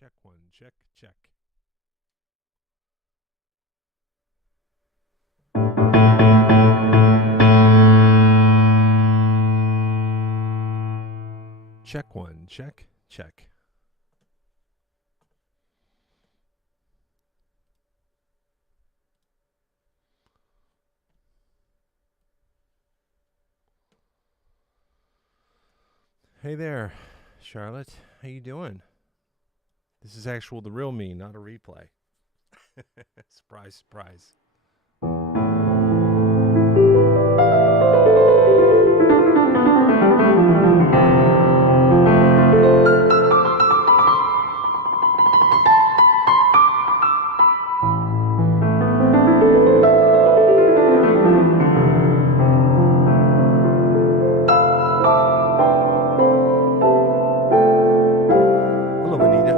Check one. Check, check. Check one. Check, check. Hey there, Charlotte. How you doing? This is actual the real me, not a replay. Surprise, surprise. Hello, Anita.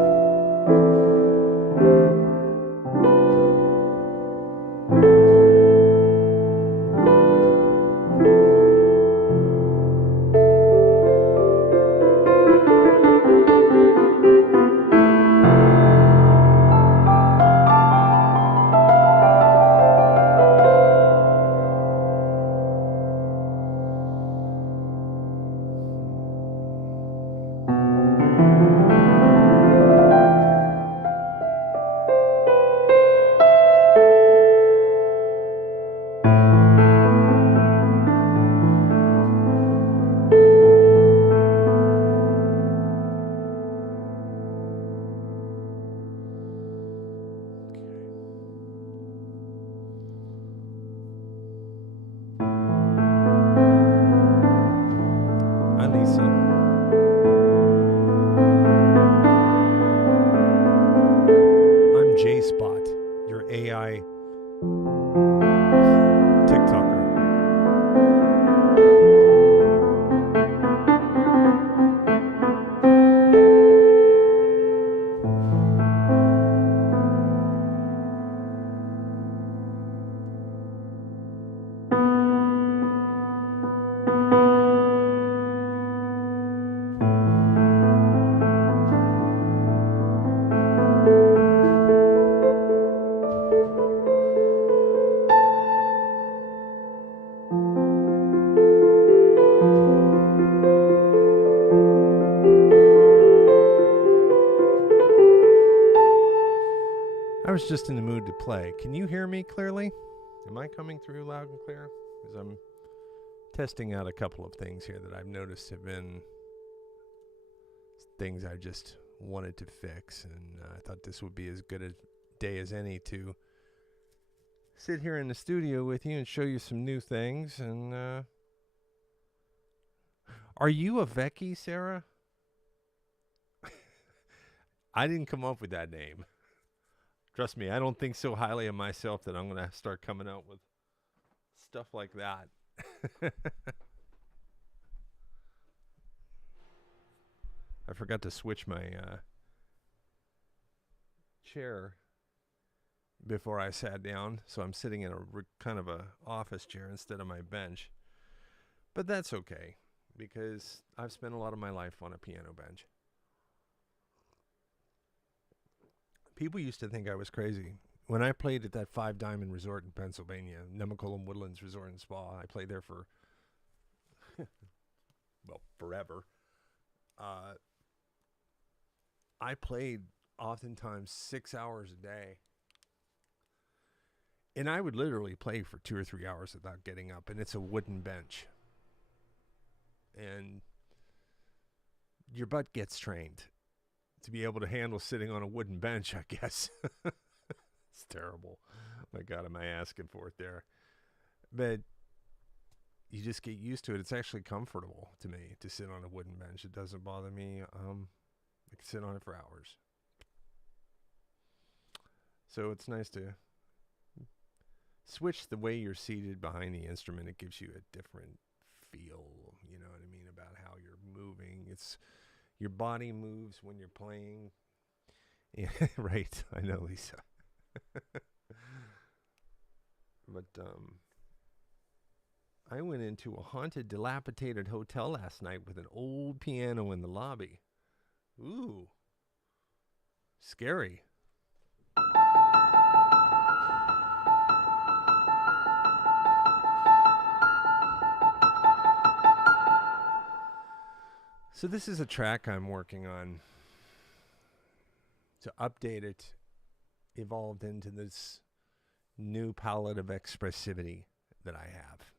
Hi, Lisa. I'm JSpot, your AI TikToker. I was just in the mood to play. Can you hear me clearly? Am I coming through loud and clear? Because I'm testing out a couple of things here that I've noticed have been things I just wanted to fix, and I thought this would be as good a day as any to sit here in the studio with you and show you some new things. And are you a Vecchi, Sarah? I didn't come up with that name. Trust me, I don't think so highly of myself that I'm going to start coming out with stuff like that. I forgot to switch my chair before I sat down, so I'm sitting in a kind of a office chair instead of my bench. But that's okay, because I've spent a lot of my life on a piano bench. People used to think I was crazy. When I played at that Five Diamond Resort in Pennsylvania, Nemacolin Woodlands Resort and Spa, I played there for, well, forever. Uh, I played oftentimes 6 hours a day. And I would literally play for 2 or 3 hours without getting up. And it's a wooden bench. And your butt gets trained to be able to handle sitting on a wooden bench, I guess. It's terrible. My God, am I asking for it there? But you just get used to it. It's actually comfortable to me to sit on a wooden bench. It doesn't bother me. I can sit on it for hours. So it's nice to switch the way you're seated behind the instrument. It gives you a different feel, you know what I mean, about how you're moving. It's your body moves when you're playing. Yeah, right. I know, Lisa. But I went into a haunted, dilapidated hotel last night with an old piano in the lobby. Ooh, Scary. So this is a track I'm working on to update it, evolved into this new palette of expressivity that I have.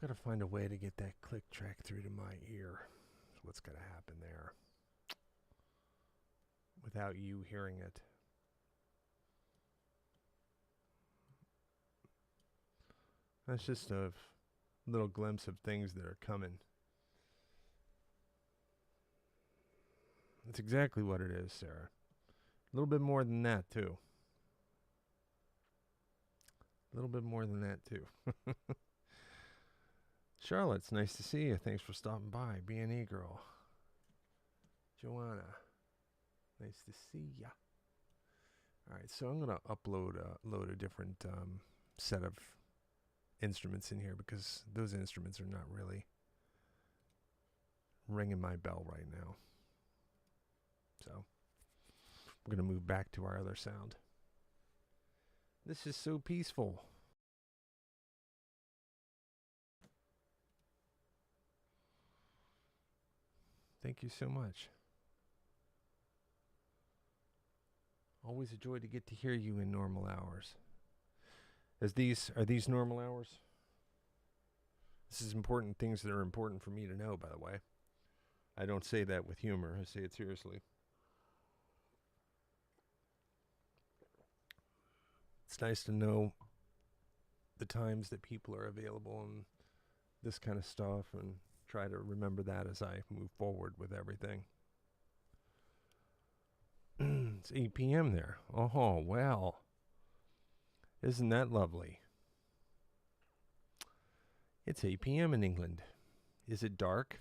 I've got to find a way to get that click track through to my ear. That's what's going to happen there. Without you hearing it. That's just a little glimpse of things that are coming. That's exactly what it is, Sarah. A little bit more than that, too. A little bit more than that, too. Charlotte, it's nice to see you. Thanks for stopping by. B&E girl. Joanna, nice to see ya. All right, so I'm going to load a different set of instruments in here because those instruments are not really ringing my bell right now. So we're going to move back to our other sound. This is so peaceful. Thank you so much. Always a joy to get to hear you in normal hours. Are these normal hours? This is important things that are important for me to know, by the way. I don't say that with humor. I say it seriously. It's nice to know the times that people are available and this kind of stuff, and try to remember that as I move forward with everything. It's 8 p.m. there. Oh, well. Isn't that lovely? It's 8 p.m. in England. Is it dark?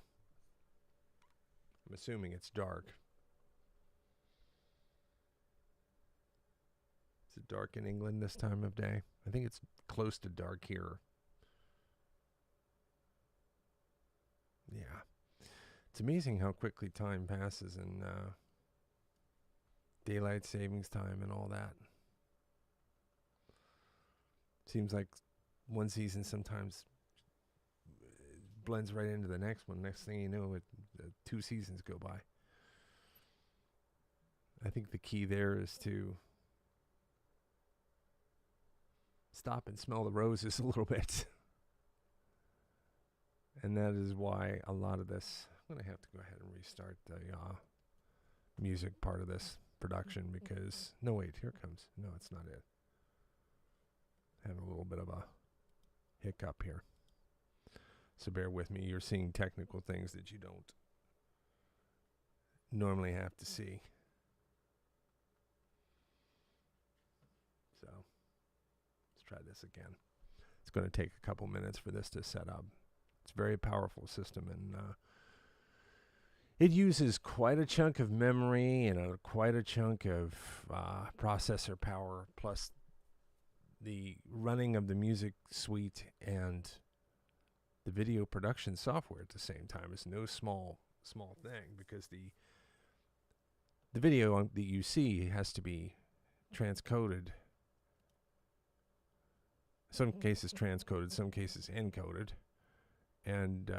I'm assuming it's dark. Is it dark in England this time of day? I think it's close to dark here. Yeah. It's amazing how quickly time passes in daylight savings time and all that. Seems like one season sometimes blends right into the next one. Next thing you know, 2 seasons go by. I think the key there is to stop and smell the roses a little bit. And that is why a lot of this, I'm going to have to go ahead and restart the music part of this production because, no wait, here it comes. No, it's not it. Having a little bit of a hiccup here. So bear with me. You're seeing technical things that you don't normally have to see. So let's try this again. It's going to take a couple minutes for this to set up. It's a very powerful system, and it uses quite a chunk of memory and quite a chunk of processor power, plus the running of the music suite and the video production software at the same time is no small thing, because the video that you see has to be transcoded. Some cases transcoded, some cases encoded. And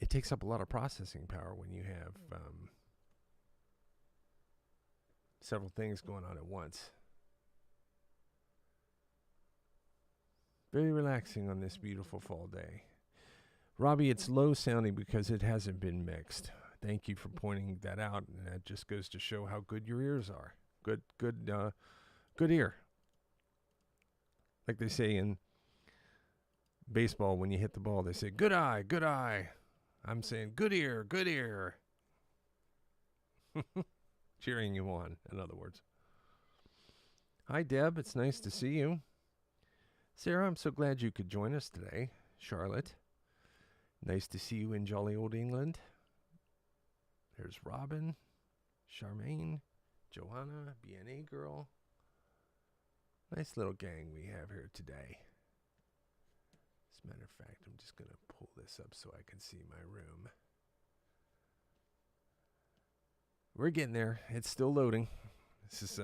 it takes up a lot of processing power when you have several things going on at once. Very relaxing on this beautiful fall day. Robbie, it's low sounding because it hasn't been mixed. Thank you for pointing that out, and that just goes to show how good your ears are. Good ear. Like they say in baseball, when you hit the ball, they say, good eye, good eye. I'm saying, good ear, good ear. Cheering you on, in other words. Hi, Deb. It's nice to see you. Sarah, I'm so glad you could join us today. Charlotte, nice to see you in jolly old England. There's Robin, Charmaine, Johanna, B&A girl. Nice little gang we have here today. As a matter of fact, I'm just going to pull this up so I can see my room. We're getting there. It's still loading. This is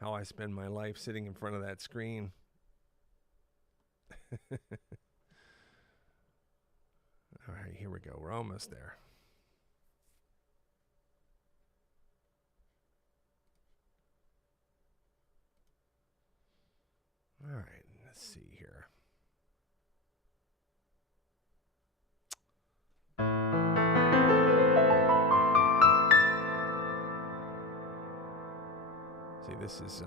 how I spend my life, sitting in front of that screen. All right, here we go. We're almost there. See, this is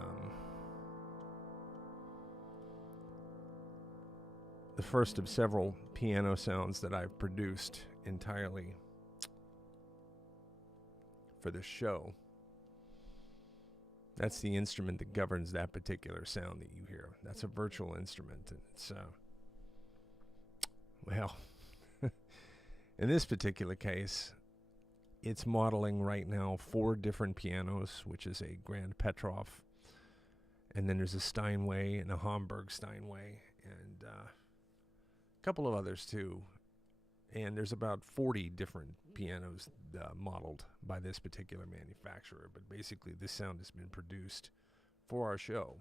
the first of several piano sounds that I've produced entirely for this show. That's the instrument that governs that particular sound that you hear. That's a virtual instrument, and it's well, in this particular case, it's modeling right now 4 different pianos, which is a Grand Petroff, and then there's a Steinway and a Hamburg Steinway, and a couple of others too. And there's about 40 different pianos modeled by this particular manufacturer. But basically, this sound has been produced for our show.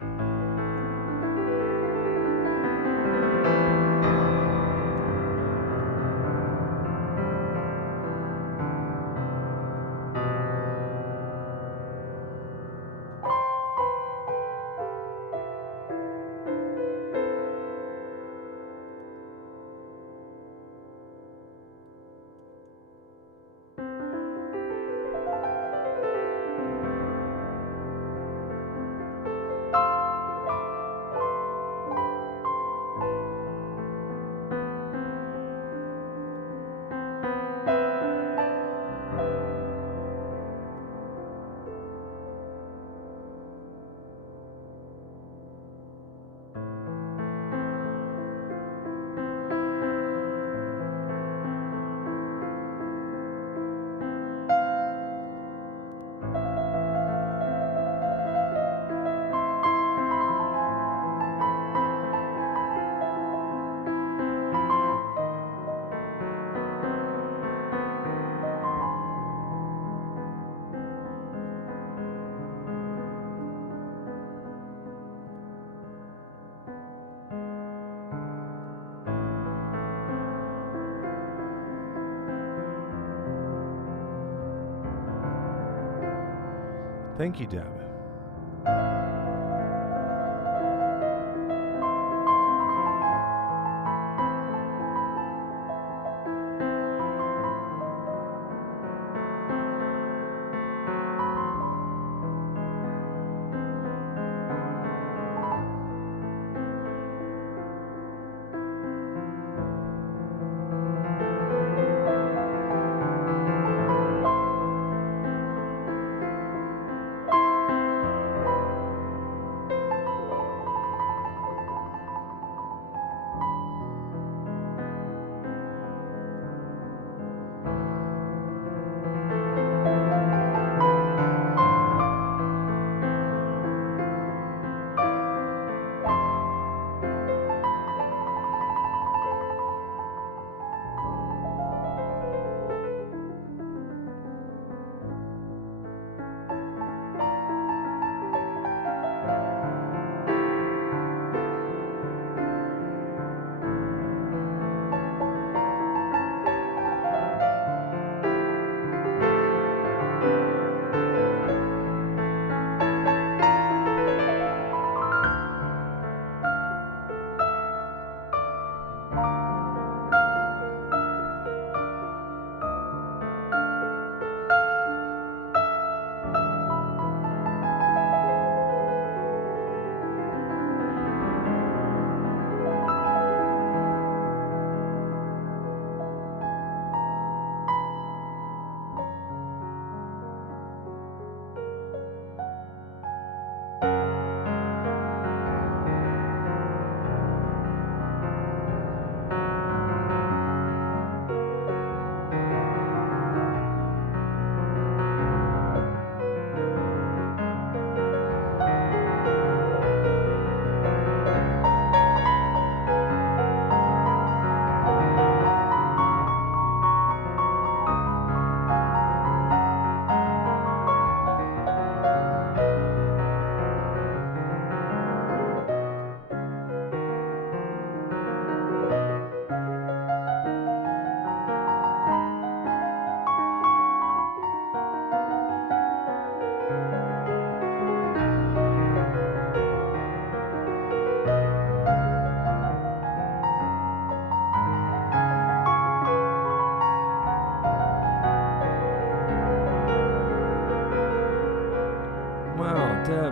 Thank you, Deb.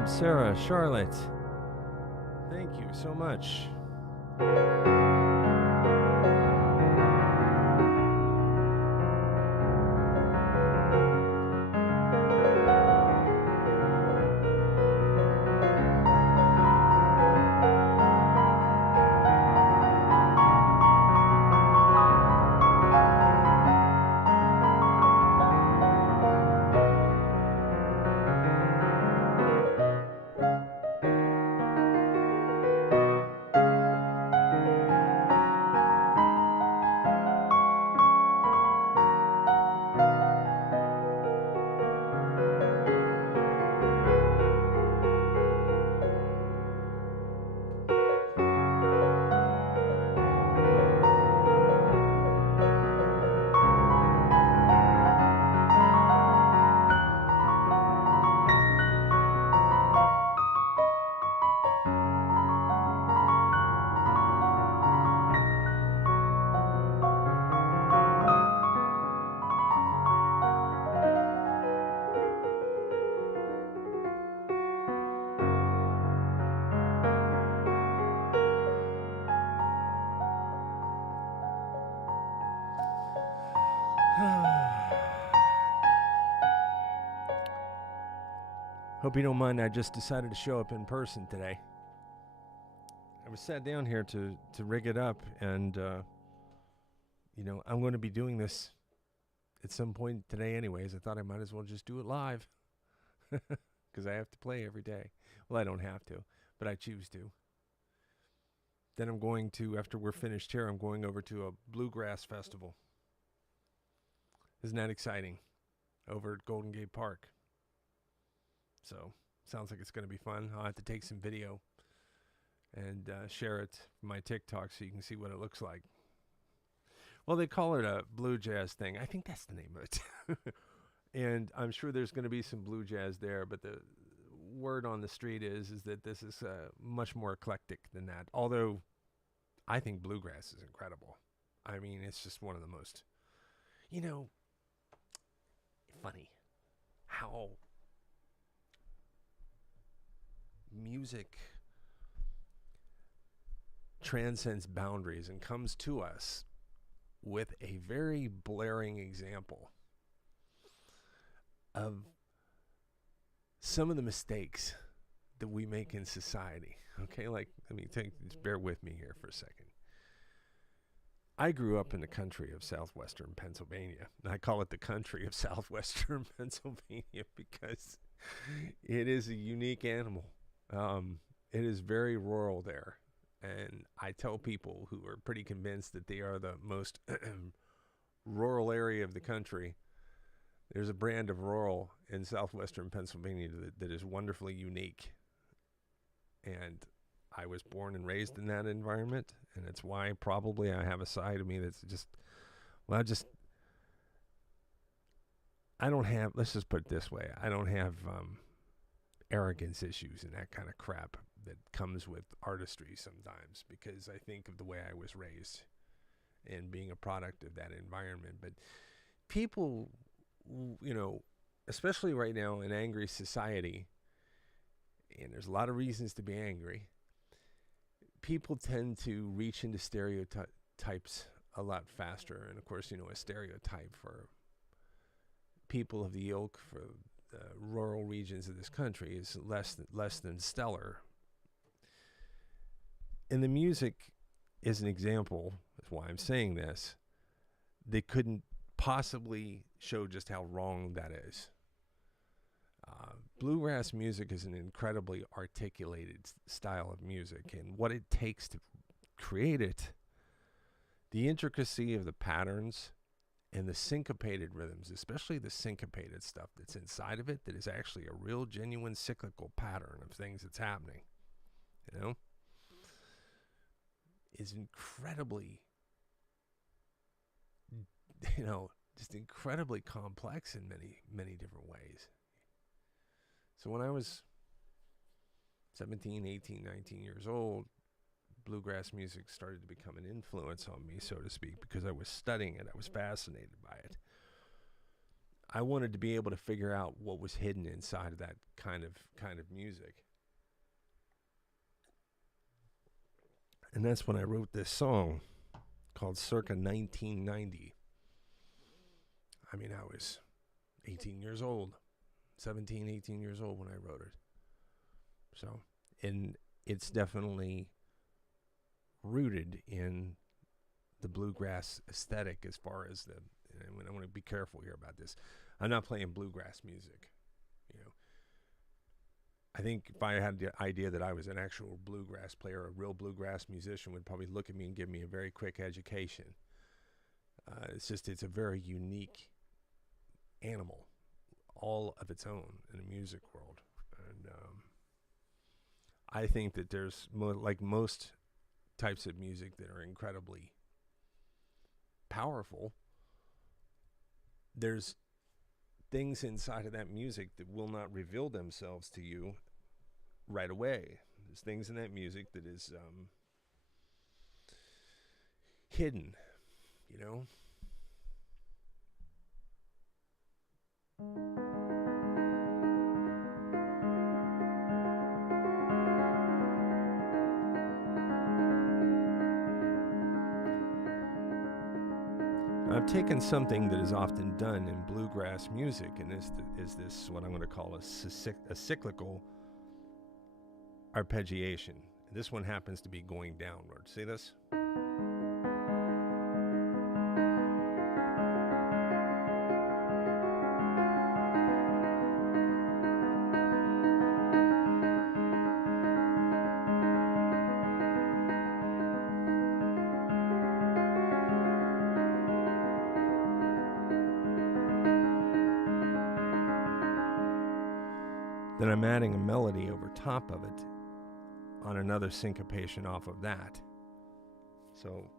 Sarah, Charlotte. Thank you so much. Hope you don't mind. I just decided to show up in person today. I was sat down here to rig it up, and I'm going to be doing this at some point today anyways. I thought I might as well just do it live because I have to play every day. Well, I don't have to, but I choose to. Then I'm going to, after we're finished here, I'm going over to a bluegrass festival. Isn't that exciting? Over at Golden Gate Park. So, sounds like it's going to be fun. I'll have to take some video and share it from my TikTok so you can see what it looks like. Well, they call it a blue jazz thing. I think that's the name of it. And I'm sure there's going to be some blue jazz there, but the word on the street is that this is much more eclectic than that. Although, I think bluegrass is incredible. I mean, it's just one of the most, funny how music transcends boundaries and comes to us with a very blaring example of some of the mistakes that we make in society. Okay, just bear with me here for a second. I grew up in the country of southwestern Pennsylvania. I call it the country of southwestern Pennsylvania because it is a unique animal. It is very rural there. And I tell people who are pretty convinced that they are the most rural area of the country, there's a brand of rural in southwestern Pennsylvania that is wonderfully unique. And I was born and raised in that environment, and it's why probably I have a side of me that's I don't have, let's just put it this way, I don't have arrogance issues and that kind of crap that comes with artistry sometimes, because I think of the way I was raised and being a product of that environment. But people, especially right now in angry society, and there's a lot of reasons to be angry, people tend to reach into stereotypes a lot faster. And of course, a stereotype for people of the ilk for the rural regions of this country is less than stellar. And the music is an example, that's why I'm saying this, they couldn't possibly show just how wrong that is. Bluegrass music is an incredibly articulated style of music, and what it takes to create it, the intricacy of the patterns and the syncopated rhythms, especially the syncopated stuff that's inside of it, that is actually a real genuine cyclical pattern of things that's happening, is incredibly, just incredibly complex in many, many different ways. So when I was 17, 18, 19 years old, bluegrass music started to become an influence on me, so to speak, because I was studying it. I was fascinated by it. I wanted to be able to figure out what was hidden inside of that kind of music. And that's when I wrote this song called Circa 1990. I mean, I was 18 years old, 17, 18 years old when I wrote it. So, and it's definitely rooted in the bluegrass aesthetic as far as the, and I want to be careful here about this. I'm not playing bluegrass music, you know. I think if I had the idea that I was an actual bluegrass player, a real bluegrass musician would probably look at me and give me a very quick education. It's a very unique animal, all of its own in the music world. And I think that there's, like most types of music that are incredibly powerful, there's things inside of that music that will not reveal themselves to you right away. There's things in that music that is hidden, you know? I've taken something that is often done in bluegrass music, and is this what I'm going to call a cyclical arpeggiation. This one happens to be going downward. See this? Then I'm adding a melody over top of it on another syncopation off of that. So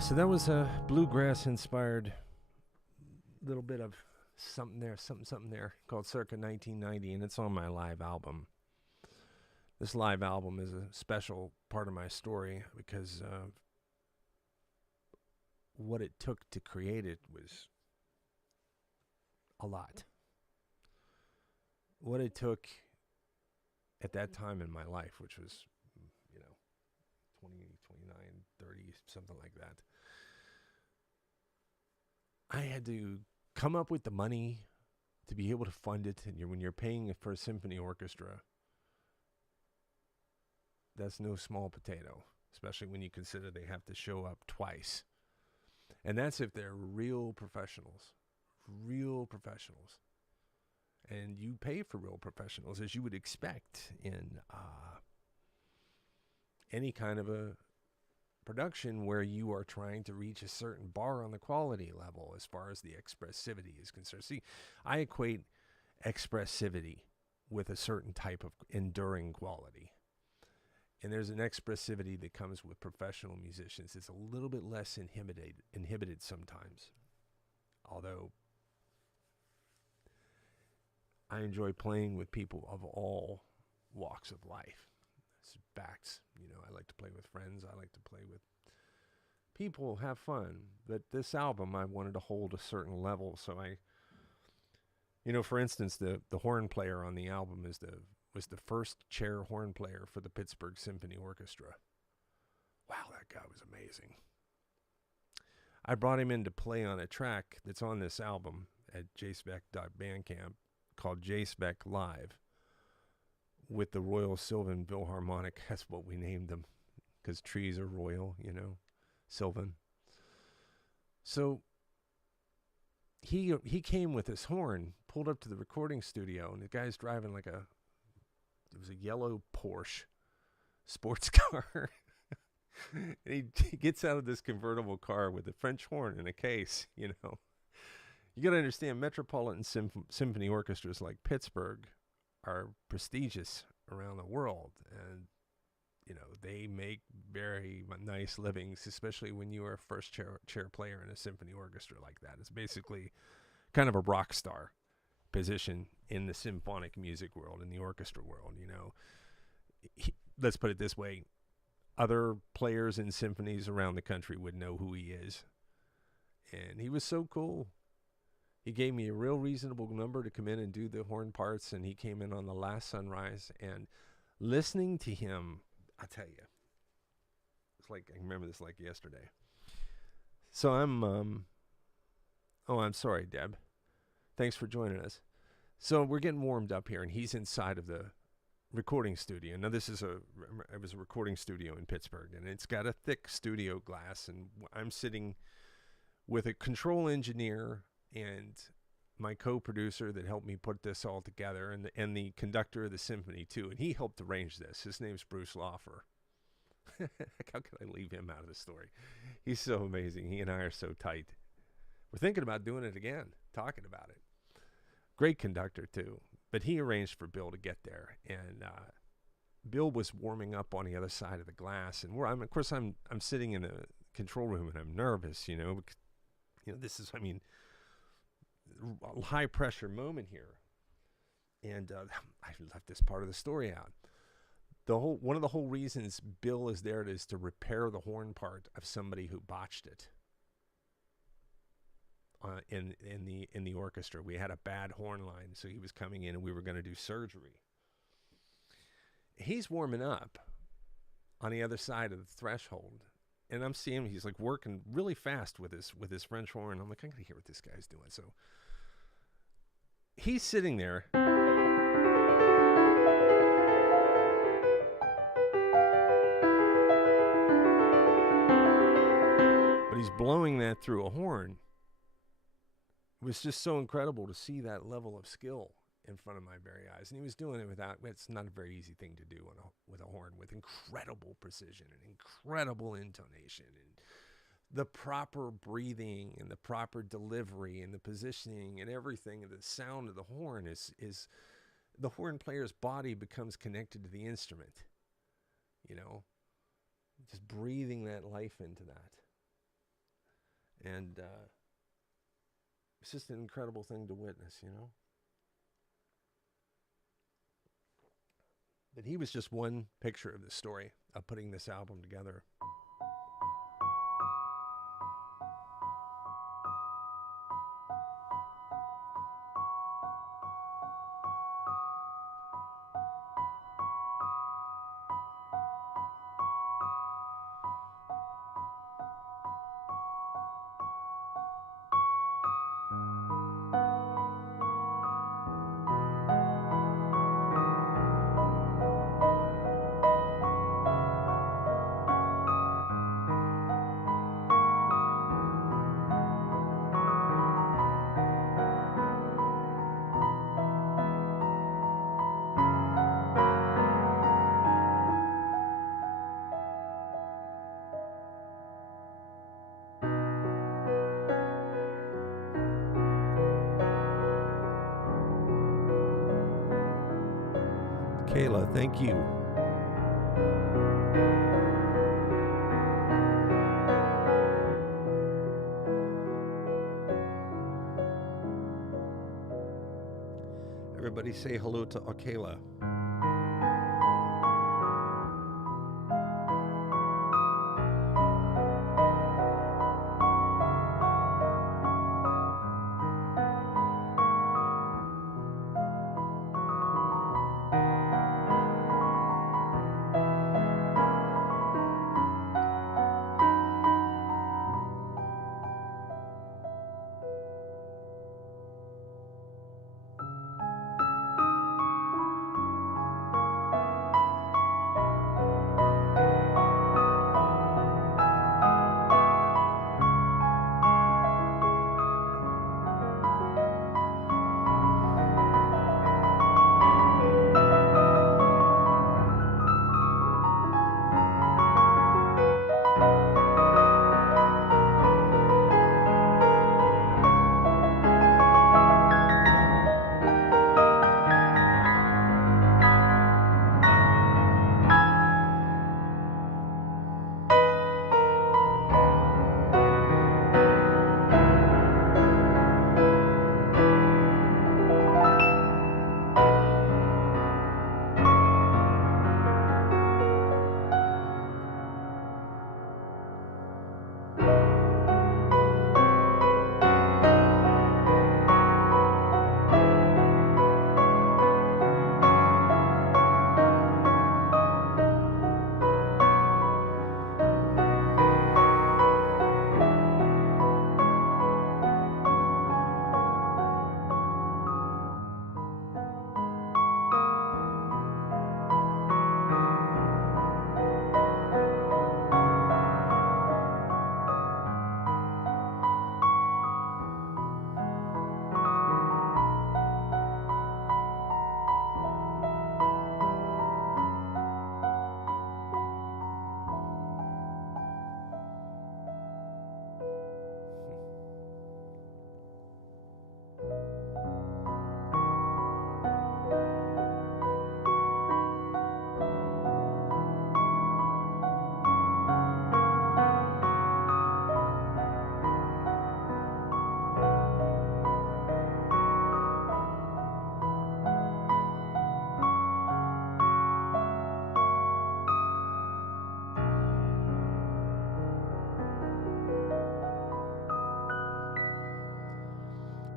So that was a bluegrass-inspired little bit of something there called Circa 1990, and it's on my live album. This live album is a special part of my story because what it took to create it was a lot. What it took at that time in my life, which was, 20, 29, 30, something like that. I had to come up with the money to be able to fund it. And when you're paying for a symphony orchestra, that's no small potato, especially when you consider they have to show up twice. And that's if they're real professionals. And you pay for real professionals, as you would expect in any kind of a production where you are trying to reach a certain bar on the quality level as far as the expressivity is concerned. See, I equate expressivity with a certain type of enduring quality. And there's an expressivity that comes with professional musicians. It's a little bit less inhibited sometimes. Although I enjoy playing with people of all walks of life. Backs, I like to play with friends. I like to play with people, have fun. But this album, I wanted to hold a certain level. So for instance, the horn player on the album was the first chair horn player for the Pittsburgh Symphony Orchestra. Wow, that guy was amazing. I brought him in to play on a track that's on this album at jsbeck.bandcamp called JSbeck Live, with the Royal Sylvan Philharmonic. That's what we named them, because trees are royal, Sylvan. So he came with his horn, pulled up to the recording studio, and the guy's driving it was a yellow Porsche sports car. And he gets out of this convertible car with a French horn in a case, You got to understand, Metropolitan Symphony Orchestras like Pittsburgh are prestigious around the world, and they make very nice livings, especially when you are a first chair player in a symphony orchestra like that. It's basically kind of a rock star position in the symphonic music world, in the orchestra world. Let's put it this way: other players in symphonies around the country would know who he is, and he was so cool. He gave me a real reasonable number to come in and do the horn parts, and he came in on the last sunrise. And listening to him, I tell you, it's like I remember this like yesterday. So I'm sorry, Deb. Thanks for joining us. So we're getting warmed up here, and he's inside of the recording studio. Now it was a recording studio in Pittsburgh, and it's got a thick studio glass, and I'm sitting with a control engineer and my co-producer that helped me put this all together, and the conductor of the symphony too, and he helped arrange this. His name's Bruce Laufer. How could I leave him out of the story? He's so amazing. He and I are so tight. We're thinking about doing it again, talking about it. Great conductor too, but he arranged for Bill to get there, and Bill was warming up on the other side of the glass, and I'm sitting in the control room, and I'm nervous, because, this is, a high pressure moment here, and I left this part of the story out. One of the whole reasons Bill is there is to repair the horn part of somebody who botched it in the orchestra. We had a bad horn line, so he was coming in, and we were going to do surgery. He's warming up on the other side of the threshold, and I'm seeing he's like working really fast with his French horn. I'm like, I'm gonna hear what this guy's doing. So he's sitting there, but he's blowing that through a horn. It was just so incredible to see that level of skill in front of my very eyes. And he was doing it it's not a very easy thing to do with a horn, with incredible precision and incredible intonation and the proper breathing and the proper delivery and the positioning and everything. The sound of the horn is the horn player's body becomes connected to the instrument, just breathing that life into that. And it's just an incredible thing to witness, you know? But he was just one picture of the story of putting this album together. Kayla, thank you. Everybody say hello to Kayla.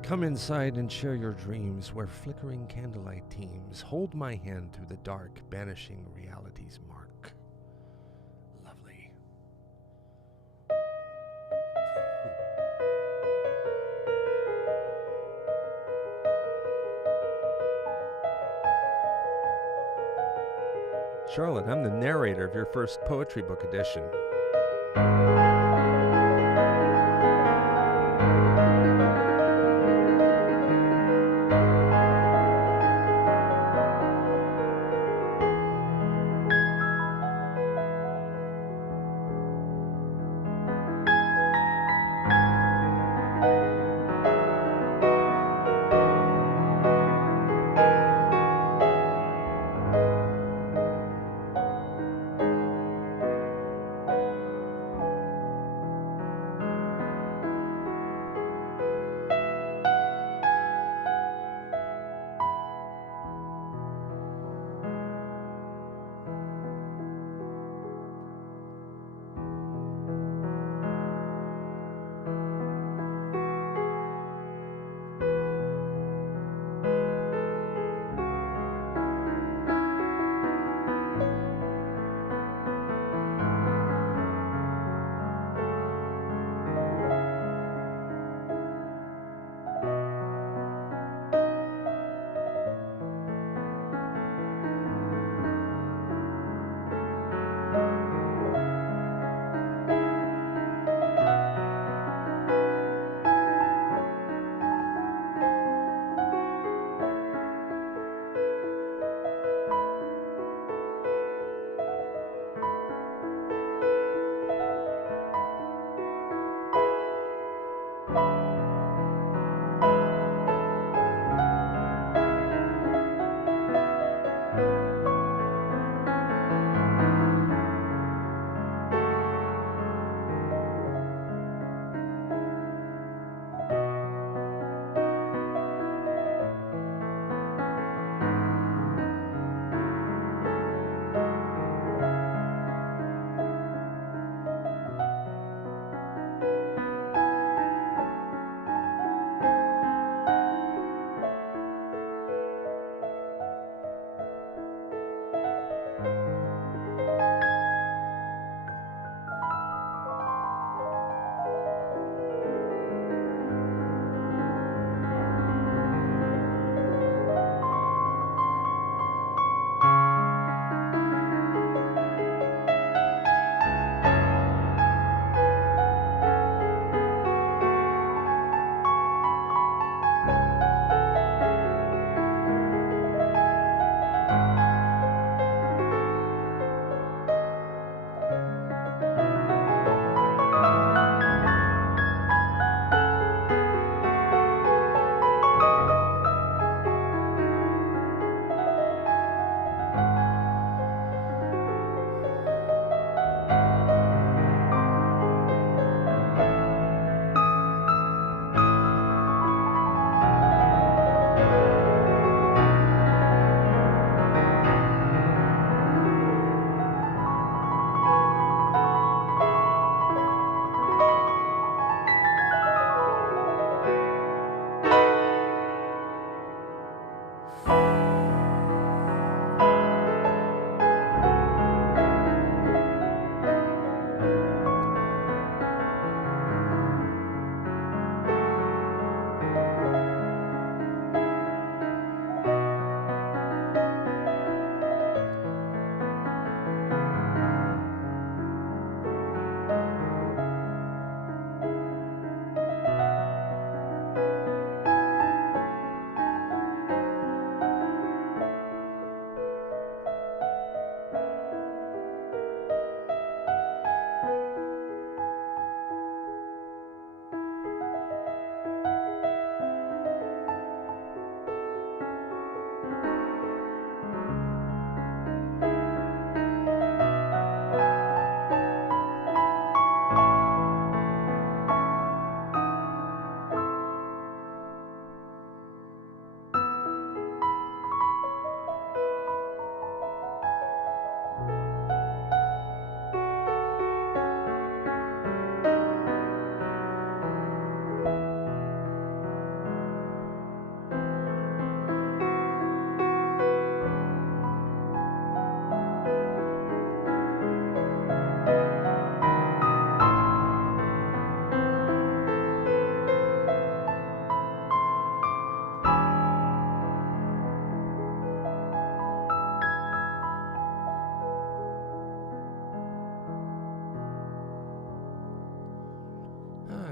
Come inside and share your dreams where flickering candlelight teams hold my hand through the dark, banishing reality's mark. Lovely. Charlotte, I'm the narrator of your first poetry book edition.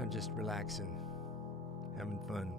Just relaxing, having fun.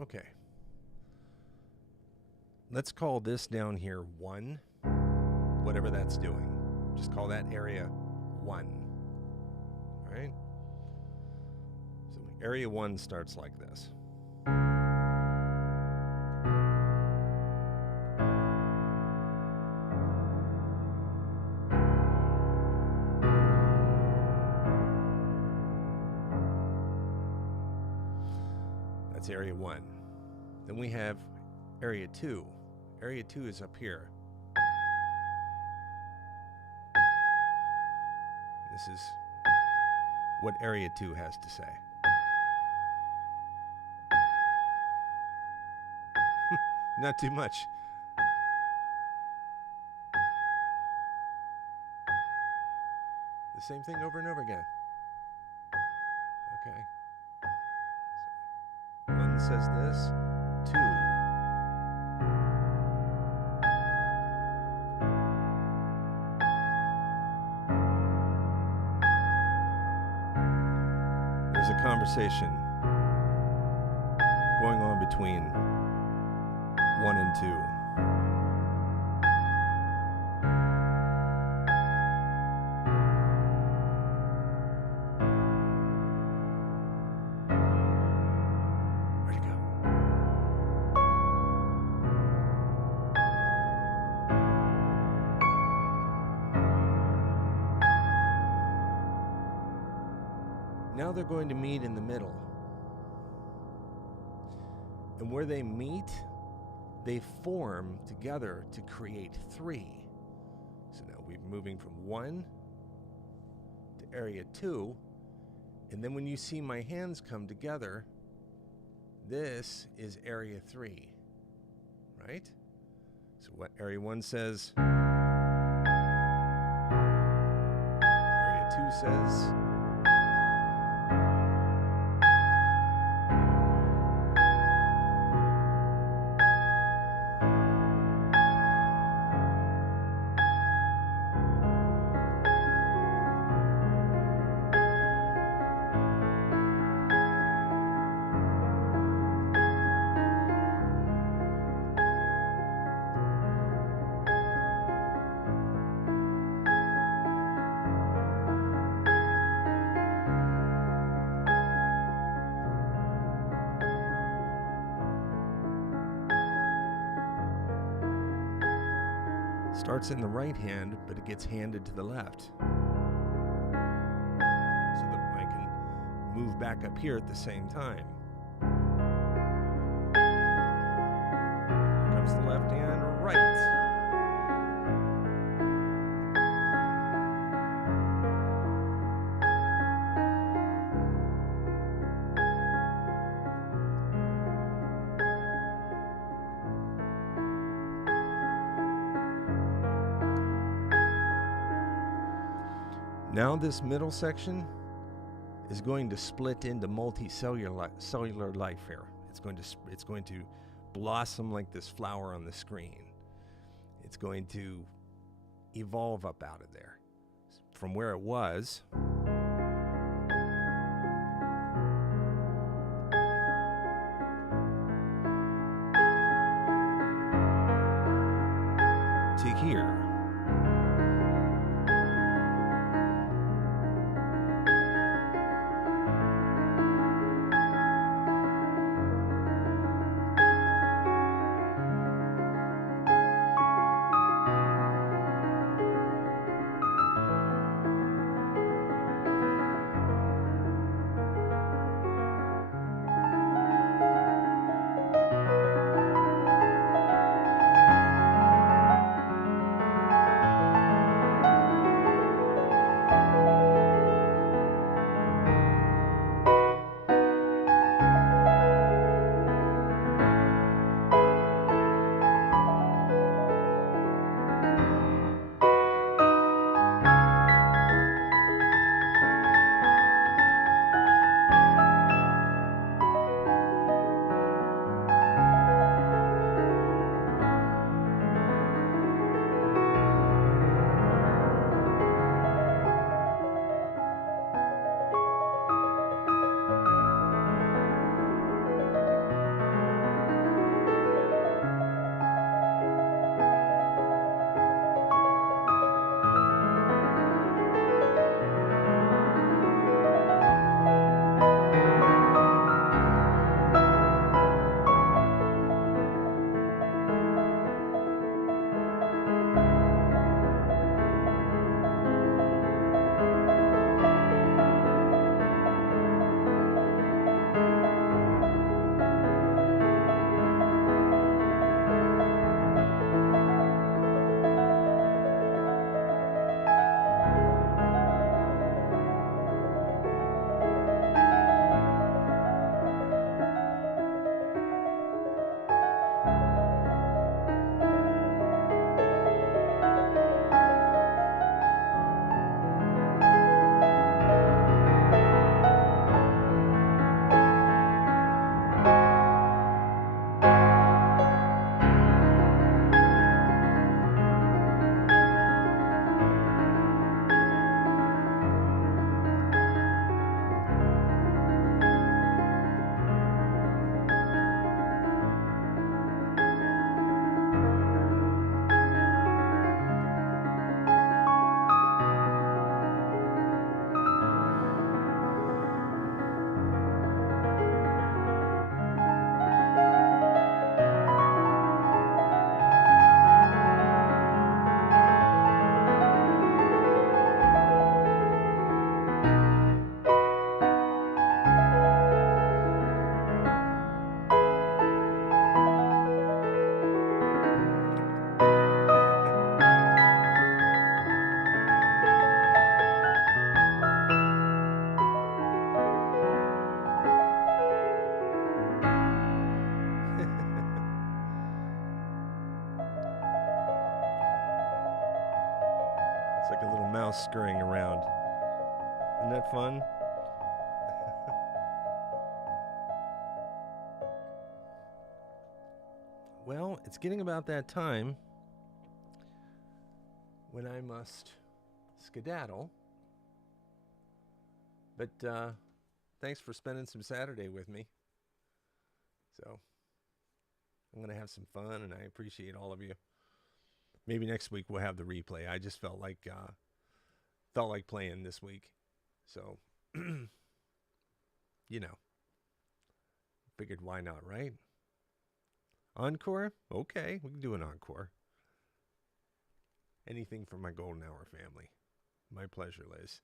Okay. Let's call this down here 1, whatever that's doing. Just call that area 1. All right? So area 1 starts like this. That's area 1. Then we have area 2. Area 2 is up here. This is what area 2 has to say. Not too much. The same thing over and over again. Okay. So 1 says this, 2. There's a conversation going on between 1 and 2. Where'd it go? Now they're going to meet in the middle. And where they meet, they form together to create 3. So now we're moving from 1 to area 2. And then when you see my hands come together, this is area 3. Right? So what area 1 says, area 2 says, Starts in the right hand, but it gets handed to the left. So that I can move back up here at the same time. Here comes the left hand, right. Now this middle section is going to split into multicellular life here. It's going to blossom like this flower on the screen. It's going to evolve up out of there from where it was. To here. It's like a little mouse scurrying around. Isn't that fun? Well, it's getting about that time when I must skedaddle. But thanks for spending some Saturday with me. So I'm going to have some fun, and I appreciate all of you. Maybe next week we'll have the replay. I just felt like playing this week. So, figured why not, right? Encore? Okay, we can do an encore. anything for my golden hour family. My pleasure, Liz.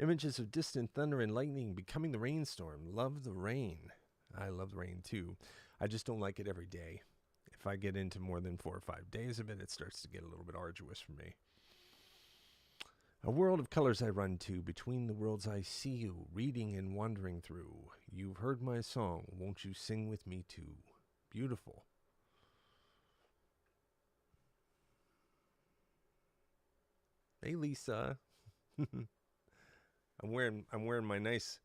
Images of distant thunder and lightning becoming the rainstorm. Love the rain. I love the rain too. I just don't like it every day. If I get into more than 4 or 5 days of it, it starts to get a little bit arduous for me. A world of colors I run to, between the worlds I see you, reading and wandering through. You've heard my song, won't you sing with me too? Beautiful. Hey, Lisa. I'm wearing my nice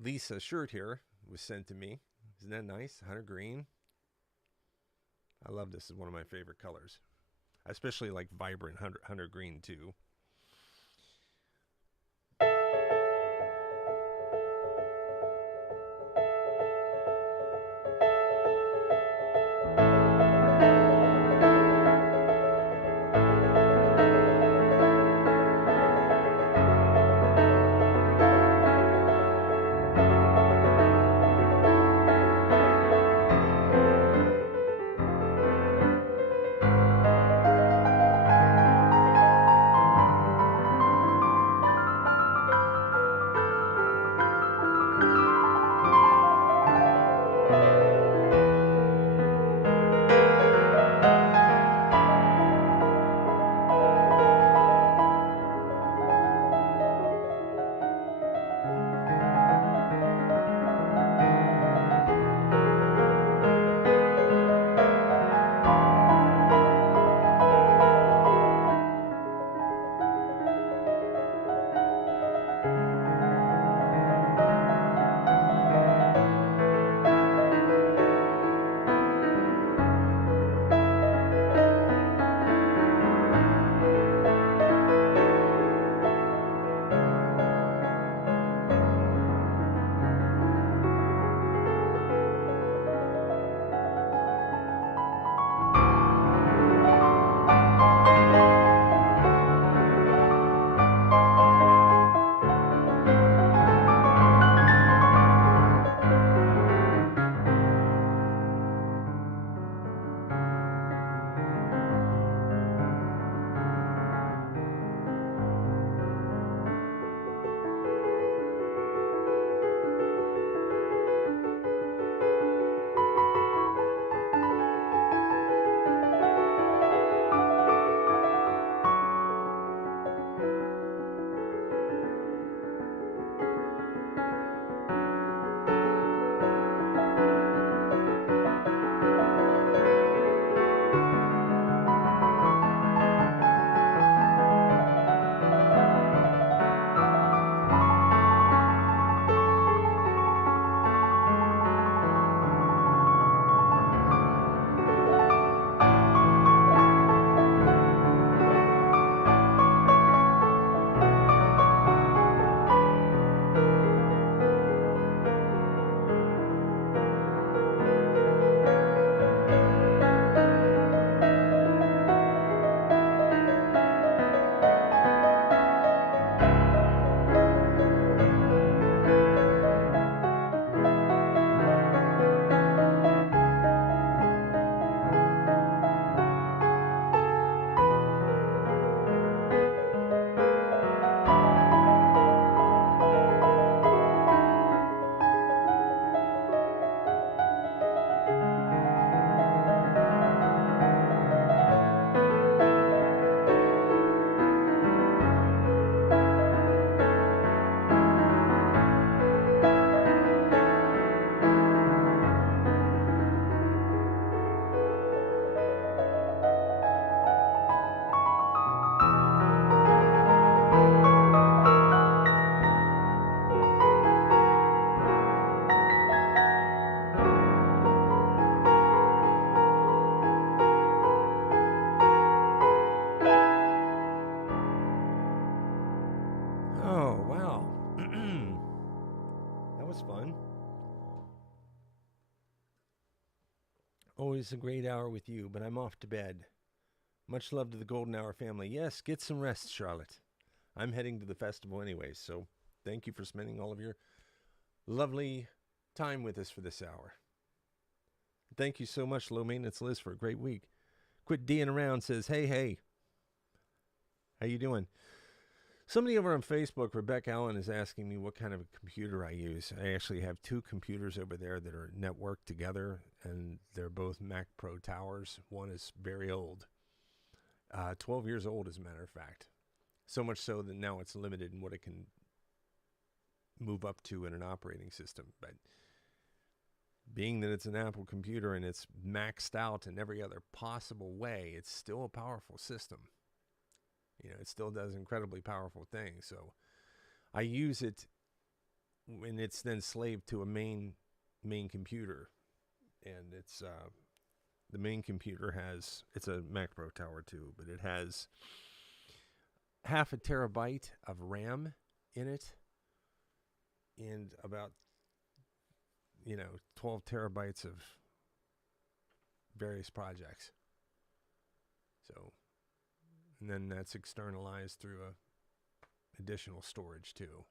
Lisa shirt here. It was sent to me. Isn't that nice? Hunter green. I love this. It's one of my favorite colors. I especially like vibrant hunter green too. Oh, wow. That was fun. Always a great hour with you, but I'm off to bed. Much love to the Golden Hour family. Yes, get some rest, Charlotte. I'm heading to the festival anyway, so thank you for spending all of your lovely time with us for this hour. Thank you so much, Low Maintenance Liz, for a great week. Quit D'ing around says, hey, how you doing? Somebody over on Facebook, Rebecca Allen, is asking me what kind of a computer I use. I actually have two computers over there that are networked together, and they're both Mac Pro Towers. One is very old, 12 years old, as a matter of fact. So much so that now it's limited in what it can move up to in an operating system. But being that it's an Apple computer and it's maxed out in every other possible way, it's still a powerful system. It still does incredibly powerful things. So I use it when it's then slaved to a main computer. And it's the main computer it's a Mac Pro Tower too, but it has half a terabyte of RAM in it and about 12 terabytes of various projects. So, and then that's externalized through additional storage too.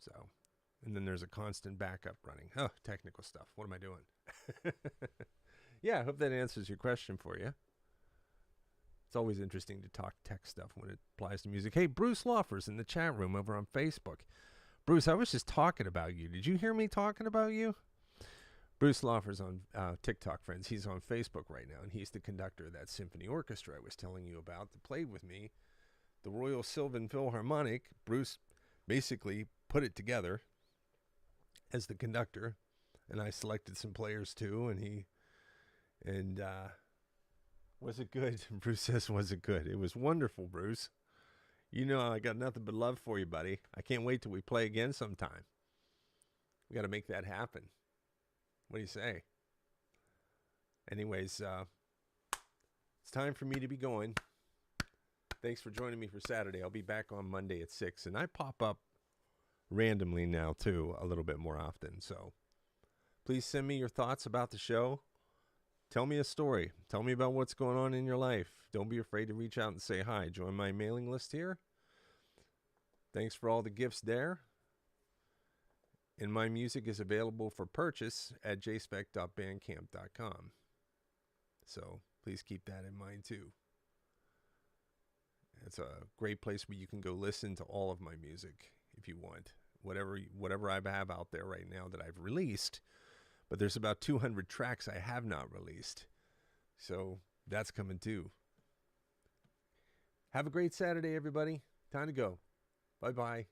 So, and then there's a constant backup running. Oh, technical stuff. What am I doing? Yeah, I hope that answers your question for you. It's always interesting to talk tech stuff when it applies to music. Hey, Bruce Laufer's in the chat room over on Facebook. Bruce, I was just talking about you. Did you hear me talking about you? Bruce Laufer's on TikTok, friends. He's on Facebook right now, and he's the conductor of that symphony orchestra I was telling you about that played with me, the Royal Sylvan Philharmonic. Bruce basically put it together as the conductor, and I selected some players too, and was it good? Bruce says, was it good? It was wonderful, Bruce. I got nothing but love for you, buddy. I can't wait till we play again sometime. We got to make that happen. What do you say? Anyways, it's time for me to be going. Thanks for joining me for Saturday. I'll be back on Monday at 6, and I pop up randomly now, too, a little bit more often. So please send me your thoughts about the show. Tell me a story. Tell me about what's going on in your life. Don't be afraid to reach out and say hi. Join my mailing list here. Thanks for all the gifts there. And my music is available for purchase at jspec.bandcamp.com. So please keep that in mind too. It's a great place where you can go listen to all of my music if you want. Whatever I have out there right now that I've released. But there's about 200 tracks I have not released. So that's coming too. Have a great Saturday, everybody. Time to go. Bye-bye.